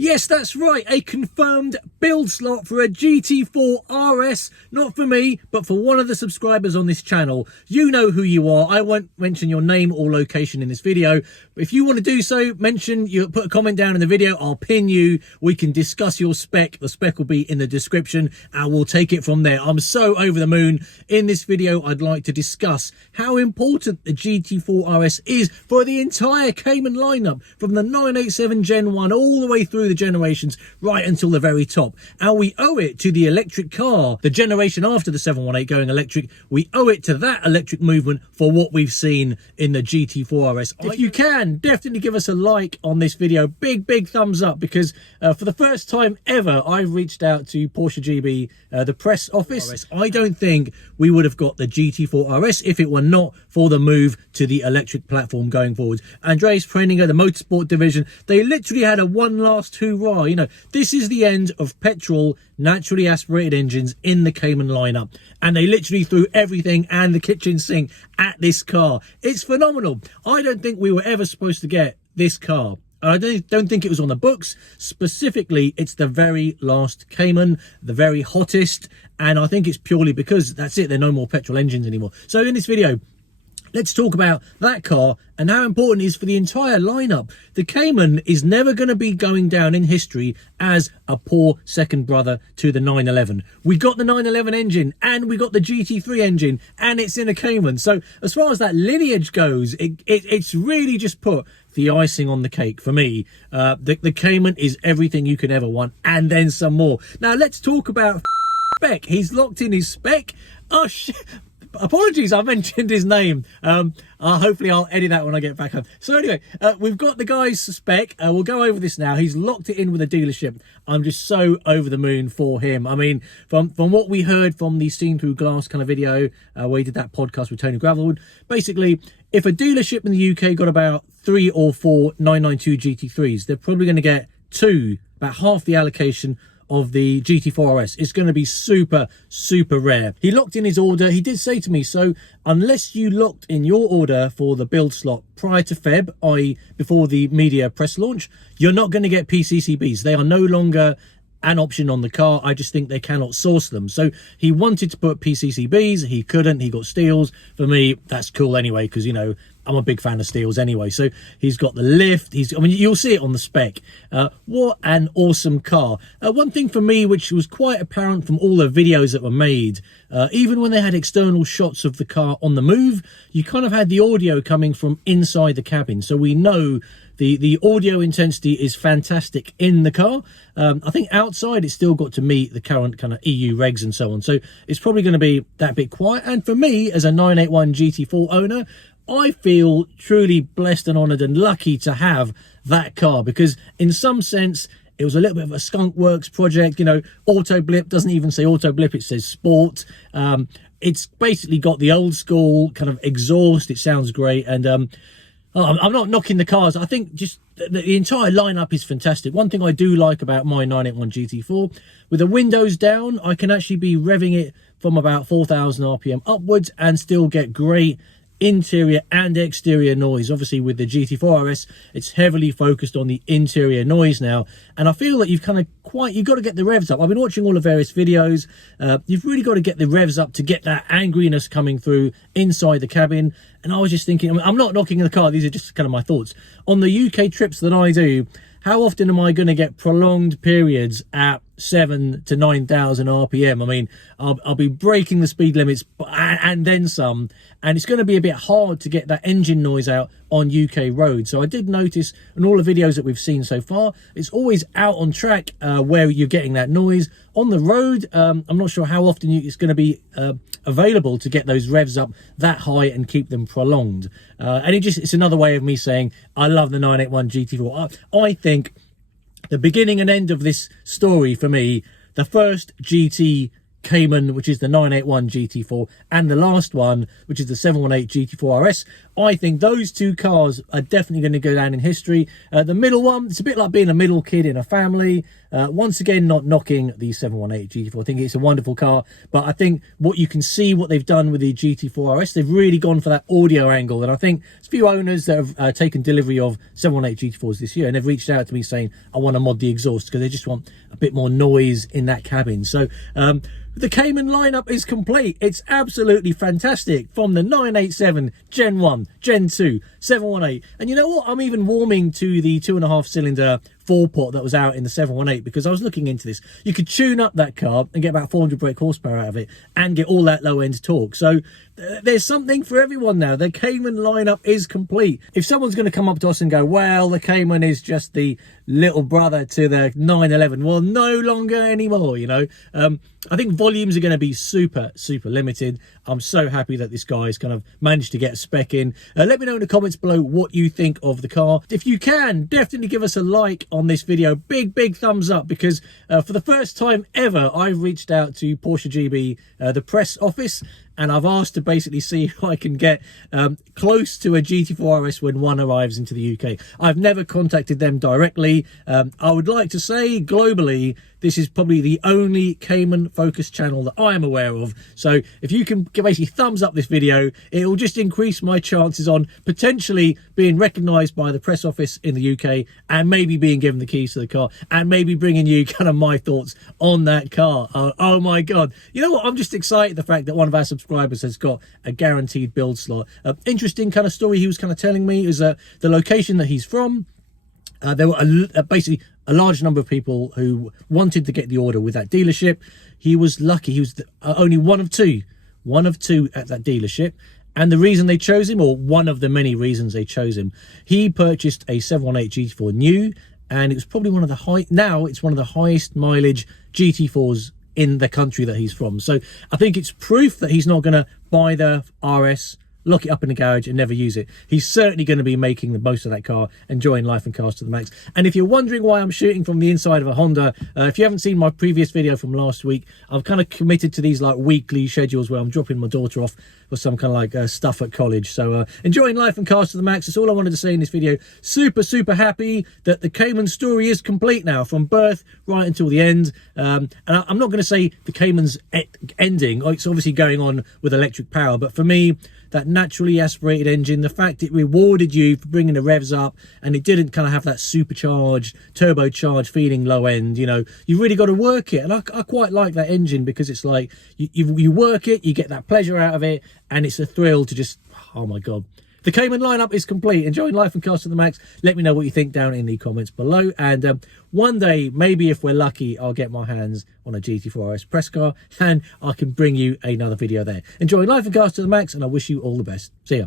Yes, that's right, a confirmed build slot for a GT4 RS, not for me, but for one of the subscribers on this channel. You know who you are. I won't mention your name or location in this video. If you want to do so, put a comment down in the video, I'll pin you. We can discuss your spec. The spec will be in the description and we'll take it from there. I'm so over the moon. In this video, I'd like to discuss how important the GT4 RS is for the entire Cayman lineup, from the 987 Gen 1 all the way through the generations right until the very top. And we owe it to the electric car, the generation after the 718 going electric. We owe it to that electric movement for what we've seen in the GT4 RS. If you can, definitely give us a like on this video. Big thumbs up, because for the first time ever, I've reached out to Porsche GB, the press office. I don't think we would have got the GT4 RS if it were not for the move to the electric platform going forward. Andreas Preninger, the motorsport division, they literally had a one last hoorah. You know, this is the end of petrol naturally aspirated engines in the Cayman lineup, and they literally threw everything and the kitchen sink at this car. It's phenomenal. I don't think we were ever supposed to get this car. I don't think it was on the books. Specifically, it's the very last Cayman, the very hottest, and I think it's purely because that's it, there are no more petrol engines anymore. So in this video, let's talk about that car and how important it is for the entire lineup. The Cayman is never going to be going down in history as a poor second brother to the 911. We got the 911 engine and we got the GT3 engine, and it's in a Cayman. So as far as that lineage goes, it's really just put the icing on the cake for me. The Cayman is everything you could ever want, and then some more. Now let's talk about spec. He's locked in his spec. Oh shit. Apologies, I mentioned his name. Hopefully I'll edit that when I get back home. So anyway, we've got the guy's spec. We'll go over this now. He's locked it in with a dealership. I'm just so over the moon for him. I mean, from what we heard from the Seen Through Glass kind of video, where he did that podcast with Tony Gravelwood, basically, if a dealership in the UK got about 3 or 4 992 GT3s, they're probably going to get 2, about half the allocation of the GT4 RS. It's going to be super rare. He locked in his order. He did say to me, so unless you locked in your order for the build slot prior to Feb, i.e. before the media press launch, you're not going to get PCCBs. They are no longer an option on the car. I just think they cannot source them. So he wanted to put PCCBs. He couldn't. He got steels. For me, that's cool anyway, because, you know, I'm a big fan of steels anyway. So he's got the lift. I mean, you'll see it on the spec. What an awesome car. One thing for me, which was quite apparent from all the videos that were made, even when they had external shots of the car on the move, you kind of had the audio coming from inside the cabin. So we know the audio intensity is fantastic in the car. I think outside it's still got to meet the current kind of EU regs and so on. So it's probably going to be that bit quiet. And for me, as a 981 GT4 owner, I feel truly blessed and honoured and lucky to have that car, because in some sense, it was a little bit of a skunk works project. You know, auto blip doesn't even say auto blip, it says sport. It's basically got the old school kind of exhaust. It sounds great. And I'm not knocking the cars. I think just the entire lineup is fantastic. One thing I do like about my 981 GT4, with the windows down, I can actually be revving it from about 4,000 RPM upwards and still get great interior and exterior noise. Obviously with the GT4 RS, it's heavily focused on the interior noise now, and I feel that you've got to get the revs up. I've been watching all the various videos. You've really got to get the revs up to get that angriness coming through inside the cabin. And I was just thinking, I mean, I'm not knocking the car, these are just kind of my thoughts on the UK trips that I do. How often am I going to get prolonged periods at 7 to 9,000 RPM? I mean, I'll be breaking the speed limits and then some, and it's going to be a bit hard to get that engine noise out on UK roads. So I did notice in all the videos that we've seen so far, it's always out on track where you're getting that noise. On the road, I'm not sure how often it's going to be available to get those revs up that high and keep them prolonged. And it's another way of me saying I love the 981 GT4. I think the beginning and end of this story for me, the first GT Cayman, which is the 981 GT4, and the last one, which is the 718 GT4 RS. I think those two cars are definitely going to go down in history. The middle one, it's a bit like being a middle kid in a family. Once again, not knocking the 718 GT4. I think it's a wonderful car, but I think what you can see, what they've done with the GT4 RS, they've really gone for that audio angle. And I think there's a few owners that have taken delivery of 718 GT4s this year, and they've reached out to me saying, I want to mod the exhaust because they just want a bit more noise in that cabin. So the Cayman lineup is complete. It's absolutely fantastic. From the 987, Gen 1, Gen 2, 718. And you know what? I'm even warming to the 2.5 cylinder 4-pot that was out in the 718, because I was looking into this. You could tune up that car and get about 400 brake horsepower out of it and get all that low end torque. So there's something for everyone now. The Cayman lineup is complete. If someone's going to come up to us and go, well, the Cayman is just the little brother to the 911, well, no longer anymore, you know. I think volumes are going to be super limited. I'm so happy that this guy's kind of managed to get a spec in. Let me know in the comments below what you think of the car. If you can, definitely give us a like on this video. Big thumbs up, because for the first time ever, I've reached out to Porsche GB, the press office, and I've asked to basically see if I can get close to a GT4 RS when one arrives into the UK. I've never contacted them directly. I would like to say globally, this is probably the only Cayman focused channel that I am aware of. So if you can basically thumbs up this video, it will just increase my chances on potentially being recognised by the press office in the UK, and maybe being given the keys to the car, and maybe bringing you kind of my thoughts on that car. Oh my God. You know what? I'm just excited the fact that one of our subscribers has got a guaranteed build slot. Interesting kind of story he was kind of telling me is that the location that he's from, there were basically a large number of people who wanted to get the order with that dealership. He was lucky. He was only one of two at that dealership. And the reason they chose him, or one of the many reasons they chose him, he purchased a 718 GT4 new, and it was probably one of the highest mileage GT4s in the country that he's from. So I think it's proof that he's not going to buy the RS, lock it up in the garage and never use it. He's certainly going to be making the most of that car, enjoying life and cars to the max. And if you're wondering why I'm shooting from the inside of a Honda, if you haven't seen my previous video from last week, I've kind of committed to these like weekly schedules where I'm dropping my daughter off for some kind of like stuff at college. So enjoying life and cars to the max. That's all I wanted to say in this video. Super happy that the Cayman story is complete now, from birth right until the end. And I'm not going to say the Cayman's ending. It's obviously going on with electric power, but for me, that naturally aspirated engine, the fact it rewarded you for bringing the revs up, and it didn't kind of have that supercharged, turbocharged feeling low end, you know, you really got to work it. And I quite like that engine, because it's like you work it, you get that pleasure out of it, and it's a thrill to just, oh my God. The Cayman lineup is complete. Enjoying life and cars to the max. Let me know what you think down in the comments below. And one day, maybe if we're lucky, I'll get my hands on a GT4 RS press car, and I can bring you another video there. Enjoying life and cars to the max, and I wish you all the best. See ya.